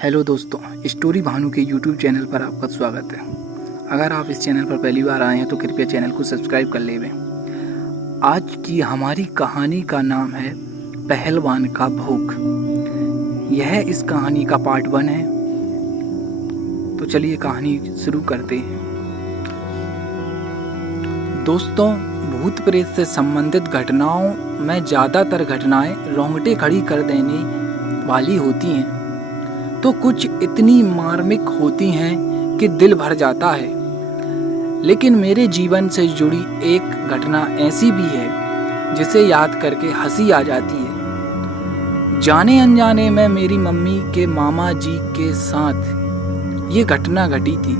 Hello दोस्तों, story Bhanu के YouTube channel पर आपका स्वागत है। अगर आप इस चैनल पर पहली बार आए हैं तो कृपया चैनल को सब्सक्राइब कर लेवें। आज की हमारी कहानी का नाम है पहलवान का भूख। यह इस कहानी का पार्ट 1 है। तो चलिए कहानी शुरू करते हैं। दोस्तों, भूत प्रेत से संबंधित घटनाओं में ज़्यादातर घटनाएं रोंगटे खड़ी कर देने वाली होती हैं, तो कुछ इतनी मार्मिक होती हैं कि दिल भर जाता है। लेकिन मेरे जीवन से जुड़ी एक घटना ऐसी भी है जिसे याद करके हंसी आ जाती है। जाने अनजाने में मेरी मम्मी के मामा जी के साथ ये घटना घटी थी।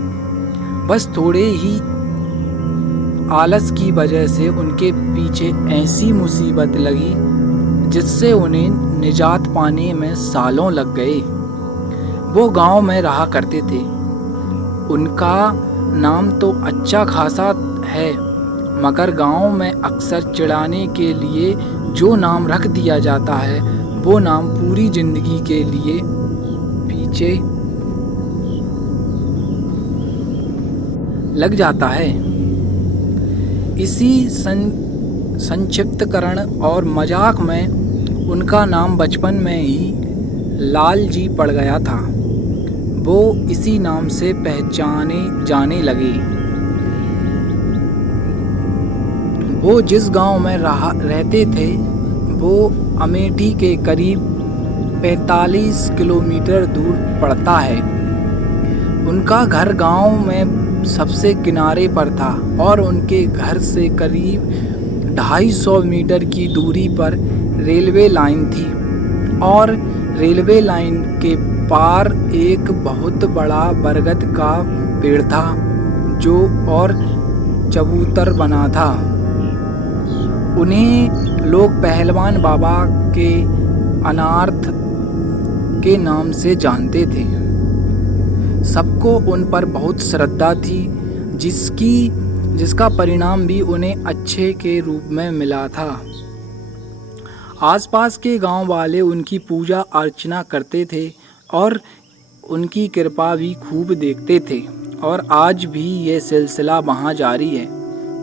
बस थोड़े ही आलस की वजह से उनके पीछे ऐसी मुसीबत लगी जिससे उन्हें निजात पाने में सालों लग गए। वो गांव में रहा करते थे। उनका नाम तो अच्छा खासा है, मगर गांव में अक्सर चिढ़ाने के लिए जो नाम रख दिया जाता है वो नाम पूरी जिंदगी के लिए पीछे लग जाता है। इसी संक्षिप्तकरण और मजाक में उनका नाम बचपन में ही लाल जी पड़ गया था। वो इसी नाम से पहचाने जाने लगे। वो जिस गांव में रहते थे वो अमेठी के करीब 45 किलोमीटर दूर पड़ता है। उनका घर गांव में सबसे किनारे पर था और उनके घर से करीब 250 मीटर की दूरी पर रेलवे लाइन थी और रेलवे लाइन के पार एक बहुत बड़ा बरगद का पेड़ था जो और चबूतर बना था। उन्हें लोग पहलवान बाबा के अनार्थ के नाम से जानते थे। सबको उन पर बहुत श्रद्धा थी, जिसका परिणाम भी उन्हें अच्छे के रूप में मिला था। आसपास के गांव वाले उनकी पूजा अर्चना करते थे और उनकी कृपा भी खूब देखते थे और आज भी ये सिलसिला वहाँ जारी है।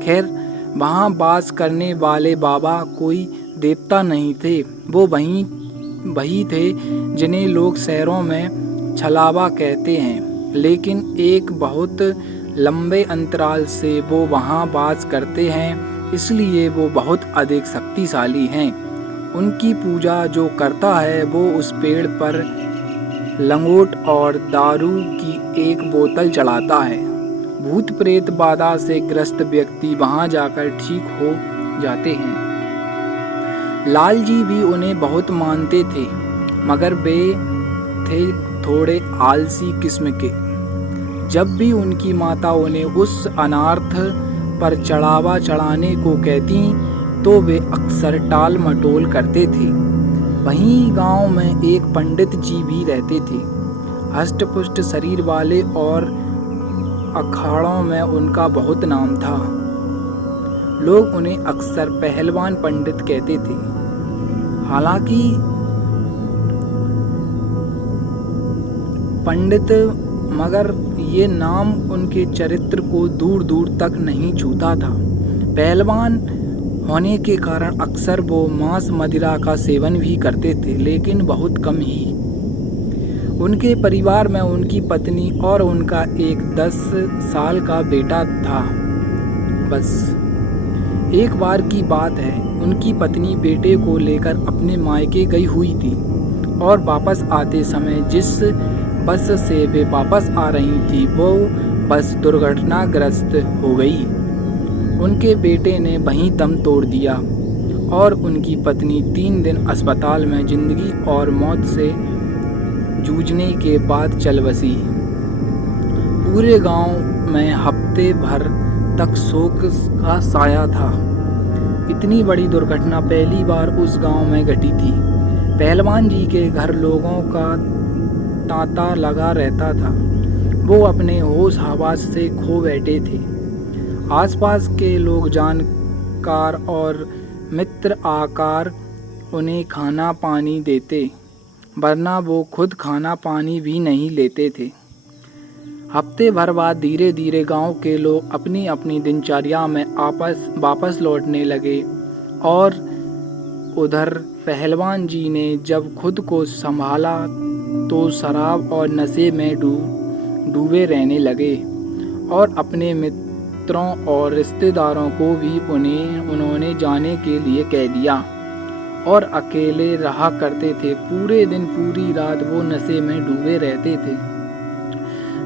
खैर, वहाँ वास करने वाले बाबा कोई देवता नहीं थे। वो वही थे जिन्हें लोग शहरों में छलावा कहते हैं, लेकिन एक बहुत लंबे अंतराल से वो वहाँ वास करते हैं, इसलिए वो बहुत अधिक शक्तिशाली हैं। उनकी पूजा जो करता है वो उस पेड़ पर लंगोट और दारू की एक बोतल चढ़ाता है। भूत प्रेत बाधा से ग्रस्त व्यक्ति वहां जाकर ठीक हो जाते हैं। लाल जी भी उन्हें बहुत मानते थे, मगर वे थे थोड़े आलसी किस्म के। जब भी उनकी माता उन्हें उस अनार्थ पर चढ़ावा चढ़ाने को कहती तो वे अक्सर टाल मटोल करते थे। वहीं गांव में एक पंडित जी भी रहते थे, हष्ट-पुष्ट शरीर वाले, और अखाड़ों में उनका बहुत नाम था। लोग उन्हें अक्सर पहलवान पंडित कहते थे। हालांकि पंडित, मगर ये नाम उनके चरित्र को दूर दूर तक नहीं छूता था। पहलवान होने के कारण अक्सर वो मांस मदिरा का सेवन भी करते थे, लेकिन बहुत कम ही। उनके परिवार में उनकी पत्नी और उनका एक 10 साल का बेटा था। बस एक बार की बात है, उनकी पत्नी बेटे को लेकर अपने मायके गई हुई थी और वापस आते समय जिस बस से वे वापस आ रही थी वो बस दुर्घटनाग्रस्त हो गई। उनके बेटे ने वहीं दम तोड़ दिया और उनकी पत्नी 3 दिन अस्पताल में जिंदगी और मौत से जूझने के बाद चल बसी। पूरे गांव में हफ्ते भर तक शोक का साया था। इतनी बड़ी दुर्घटना पहली बार उस गांव में घटी थी। पहलवान जी के घर लोगों का तांता लगा रहता था। वो अपने होश हवास से खो बैठे थे। आसपास के लोग, जानकार और मित्र आकर उन्हें खाना पानी देते। वरना वो खुद खाना पानी भी नहीं लेते थे। हफ्ते भर बाद धीरे धीरे गांव के लोग अपनी अपनी दिनचर्या में वापस लौटने लगे और उधर पहलवान जी ने जब खुद को संभाला तो शराब और नशे में डूबे रहने लगे और अपने मित्रों और रिश्तेदारों को भी उन्होंने जाने के लिए कह दिया और अकेले रहा करते थे। पूरे दिन पूरी रात वो नशे में डूबे रहते थे।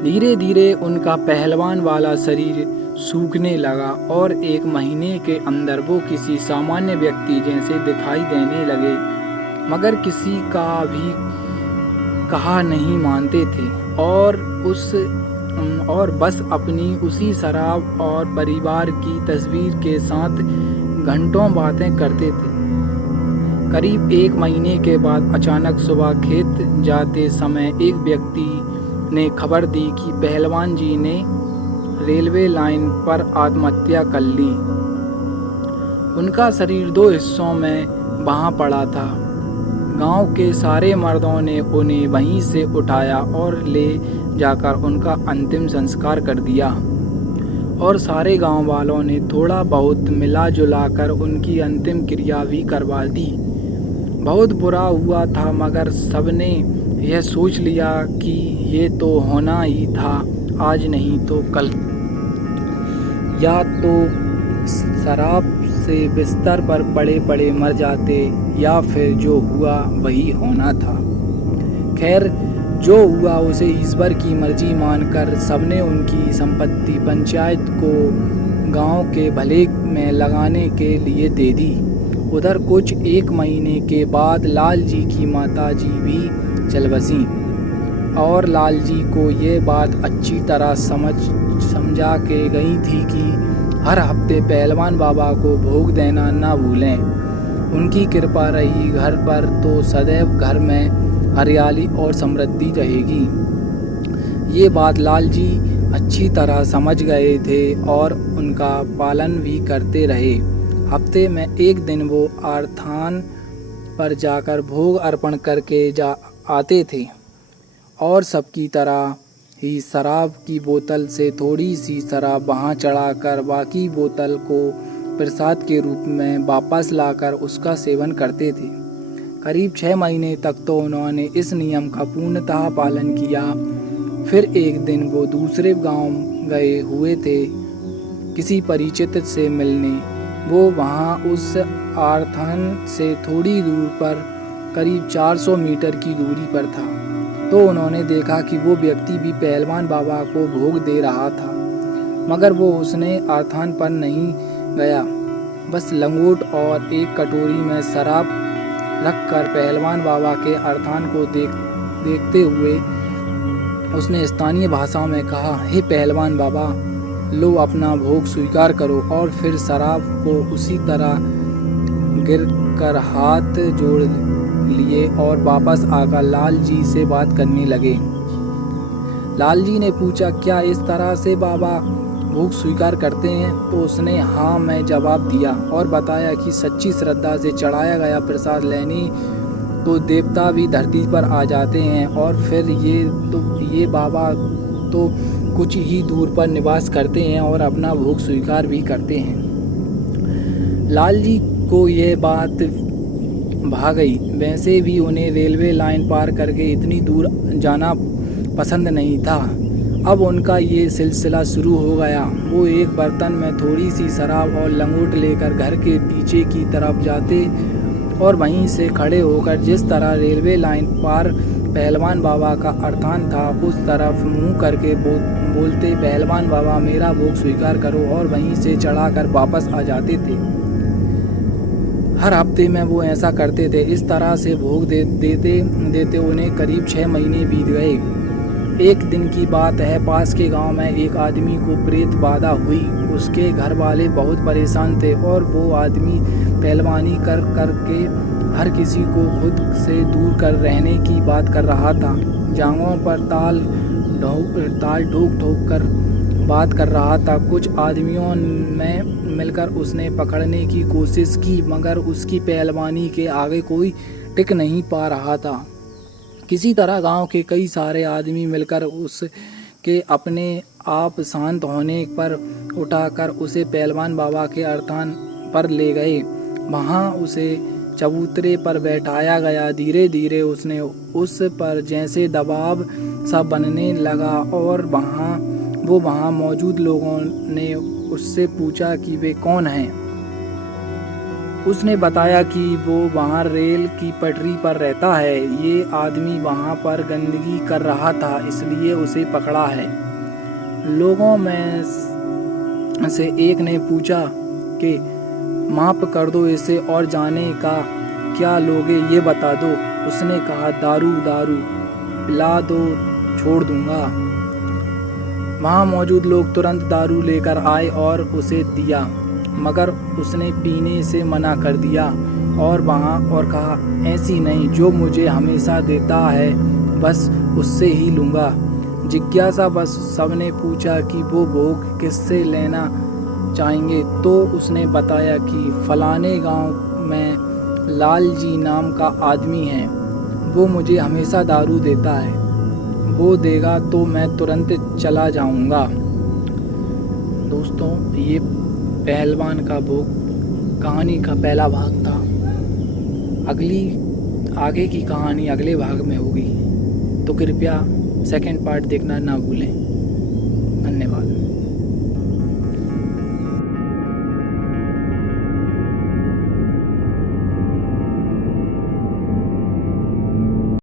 धीरे धीरे उनका पहलवान वाला शरीर सूखने लगा और 1 महीने के अंदर वो किसी सामान्य व्यक्ति जैसे दिखाई देने लगे, मगर किसी का भी कहा नहीं मानते थे और बस अपनी उसी शराब और परिवार की तस्वीर के साथ घंटों बातें करते थे। करीब 1 महीने के बाद अचानक सुबह खेत जाते समय एक व्यक्ति ने खबर दी कि पहलवान जी ने रेलवे लाइन पर आत्महत्या कर ली। उनका शरीर 2 हिस्सों में वहां पड़ा था। गांव के सारे मर्दों ने उन्हें वहीं से उठाया और ले जाकर उनका अंतिम संस्कार कर दिया और सारे गांव वालों ने थोड़ा बहुत मिला जुला कर उनकी अंतिम क्रिया भी करवा दी। बहुत बुरा हुआ था, मगर सबने यह सोच लिया कि ये तो होना ही था, आज नहीं तो कल। या तो शराब से बिस्तर पर पड़े पड़े मर जाते या फिर जो हुआ वही होना था। खैर, जो हुआ उसे ईश्वर की मर्जी मानकर सबने उनकी संपत्ति पंचायत को गांव के भले में लगाने के लिए दे दी। उधर कुछ 1 महीने के बाद लाल जी की माता जी भी चल बसी और लाल जी को ये बात अच्छी तरह समझा के गई थी कि हर हफ्ते पहलवान बाबा को भोग देना ना भूलें। उनकी कृपा रही घर पर तो सदैव घर में हरियाली और समृद्धि रहेगी। ये बात लाल जी अच्छी तरह समझ गए थे और उनका पालन भी करते रहे। हफ्ते में 1 दिन वो आस्थान पर जाकर भोग अर्पण करके आते थे और सबकी तरह ही शराब की बोतल से थोड़ी सी शराब वहाँ चढ़ाकर बाकी बोतल को प्रसाद के रूप में वापस लाकर उसका सेवन करते थे। करीब 6 महीने तक तो उन्होंने इस नियम का पूर्णतः पालन किया। फिर एक दिन वो दूसरे गांव गए हुए थे किसी परिचित से मिलने। वो वहाँ उस आस्थान से थोड़ी दूर पर करीब 400 मीटर की दूरी पर था, तो उन्होंने देखा कि वो व्यक्ति भी पहलवान बाबा को भोग दे रहा था, मगर वो उसने आस्थान पर नहीं गया। बस लंगोट और एक कटोरी में शराब रखकर पहलवान बाबा के आस्थान को देखते हुए उसने स्थानीय भाषा में कहा, हे पहलवान बाबा, लो अपना भोग स्वीकार करो। और फिर शराब को उसी तरह गिर कर हाथ जोड़ लिए और वापस आकर लाल जी से बात करने लगे। लाल जी ने पूछा, क्या इस तरह से बाबा भोग स्वीकार करते हैं? तो उसने हाँ में जवाब दिया और बताया कि सच्ची श्रद्धा से चढ़ाया गया प्रसाद लेने तो देवता भी धरती पर आ जाते हैं और फिर ये बाबा तो कुछ ही दूर पर निवास करते हैं और अपना भोग स्वीकार भी करते हैं। लाल जी को यह बात भा गई। वैसे भी उन्हें रेलवे लाइन पार करके इतनी दूर जाना पसंद नहीं था। अब उनका ये सिलसिला शुरू हो गया। वो एक बर्तन में थोड़ी सी शराब और लंगोट लेकर घर के पीछे की तरफ जाते और वहीं से खड़े होकर जिस तरह रेलवे लाइन पार पहलवान बाबा का आस्थान था उस तरफ मुंह करके बोलते, पहलवान बाबा मेरा भोग स्वीकार करो, और वहीं से चढ़ाकर वापस आ जाते थे। हर हफ्ते में वो ऐसा करते थे। इस तरह से भोग देते उन्हें करीब 6 महीने बीत गए। एक दिन की बात है, पास के गांव में एक आदमी को प्रेत बाधा हुई। उसके घर वाले बहुत परेशान थे और वो आदमी पहलवानी करके हर किसी को खुद से दूर कर रहने की बात कर रहा था। जांघों पर ताल ठोक ठोक कर बात कर रहा था। कुछ आदमियों ने मिलकर उसने पकड़ने की कोशिश की, मगर उसकी पहलवानी के आगे कोई टिक नहीं पा रहा था। किसी तरह गांव के कई सारे आदमी मिलकर उसके अपने आप शांत होने पर उठाकर उसे पहलवान बाबा के अर्थान पर ले गए। वहाँ उसे चबूतरे पर बैठाया गया। धीरे धीरे उसने उस पर जैसे दबाव सा बनने लगा और वहाँ मौजूद लोगों ने उससे पूछा कि वे कौन हैं। उसने बताया कि वो वहाँ रेल की पटरी पर रहता है। ये आदमी वहाँ पर गंदगी कर रहा था, इसलिए उसे पकड़ा है। लोगों में से एक ने पूछा कि माफ़ कर दो इसे और जाने का क्या लोगे ये बता दो। उसने कहा दारू पिला दो छोड़ दूंगा। वहाँ मौजूद लोग तुरंत दारू लेकर आए और उसे दिया, मगर उसने पीने से मना कर दिया और कहा ऐसी नहीं, जो मुझे हमेशा देता है बस उससे ही लूँगा। जिज्ञासा बस सबने पूछा कि वो भोग किससे लेना चाहेंगे, तो उसने बताया कि फलाने गांव में लाल जी नाम का आदमी है, वो मुझे हमेशा दारू देता है, वो देगा तो मैं तुरंत चला जाऊंगा। दोस्तों, ये पहलवान का भोग कहानी का पहला भाग था। आगे की कहानी अगले भाग में होगी, तो कृपया सेकंड पार्ट देखना ना भूलें।